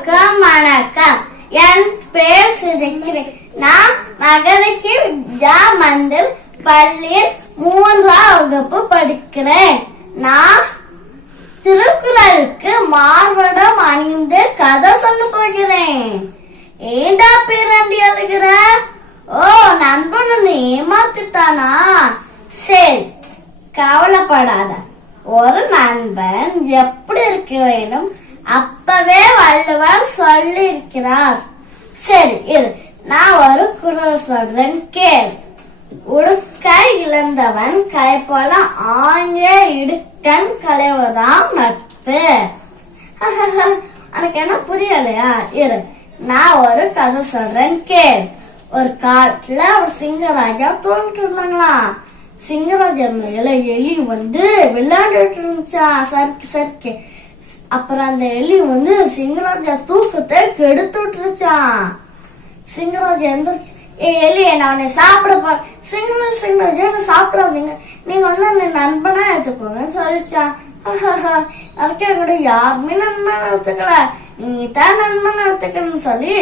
எல்லோருக்கும் வணக்கம். என் பேர் சுதக்ஷினி. நான் மகரிஷி வித்யா மந்திர் பள்ளியில் 3ஆம் வகுப்பு படிக்கிறேன். நான் திருக்குறளுக்கு மார்வடம் அணிந்து கதை சொல்ல போகிறேன். ஏண்டா பேரண்டி எழுகிற? ஓ, நண்பன் ஏமாத்துட்டானா? சரி, கவலைப்படாத. ஒரு நண்பன் எப்படி இருக்க வேண்டும் அப்பவே வள்ளுவர் சொல்லி இருக்கிறார். சரி இரு, நான் ஒரு குறள் சொல்றேன் கேள். உடுக்கை இழந்தவன் கை போல ஆங்க இடுக்கன் களைவதாம் நட்பு. எனக்கு என்ன புரியலையா? இரு, நான் ஒரு கதை சொல்றேன் கேள். ஒரு காட்டுல ஒரு சிங்கராஜா தோன்றிட்டு இருந்தாங்களா. சிங்கராஜா மேல எலி வந்து விளையாண்டுட்டு இருந்துச்சா சறுக்கு சறுக்கு. அப்புறம் அந்த எலி வந்து சிங்கராஜா தூக்கத்தை கெடுத்து விட்டுருச்சான். சிங்கராஜா எந்திரிச்சு, எலி நான் உன்னை சாப்பிட போறேன். சிங்கராஜா சாப்பிடாதீங்க, நீங்க வந்து அந்த நண்பனா எடுத்துக்கோங்க சொல்லிச்சான். அதுக்கே கூட யாருமே நண்பனை எடுத்துக்கல, நீ தான் நண்பனை எடுத்துக்கணும்னு சொல்லி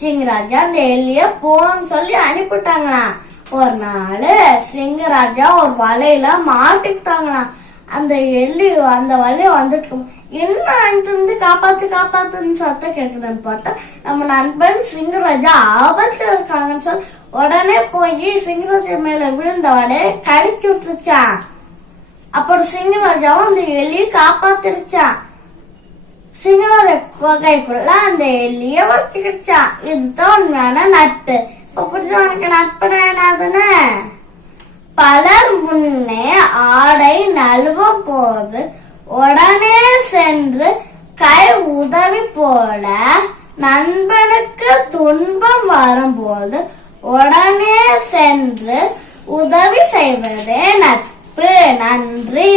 சிங்கராஜா அந்த எலிய போன்னு சொல்லி அனுப்பிட்டாங்களாம். ஒரு நாள் சிங்கராஜா ஒரு வலையில மாட்டிக்கிட்டாங்களாம். அந்த எலி அந்த வலைய வந்துட்டு என்ன அங்கிருந்து காப்பாத்து காப்பாத்துன்னு சத்தம் கேக்குதுன்னு பார்த்தா நம்ம நண்பன் சிங்கராஜா ஆபத்துல இருக்காங்கன்னு சொல்லி உடனே போய் சிங்கராஜா மேல விழுந்த வலைய கடிச்சு விட்டுருச்சான். அப்புறம் சிங்கராஜாவும் அந்த எலிய காப்பாத்திருச்சான். சிங்கராஜா கொகைக்குள்ள அந்த எலிய வச்சுக்கிடுச்சான். இதுதான் உண்மையான நட்பு. உனக்கு நட்புனா என்னதுன்னு? பலர் முன்னே ஆடை நழுவும் போது உடனே சென்று கை உதவி போல, நண்பனுக்கு துன்பம் வரும்போது உடனே சென்று உதவி செய்வதே நட்பு. நன்றி.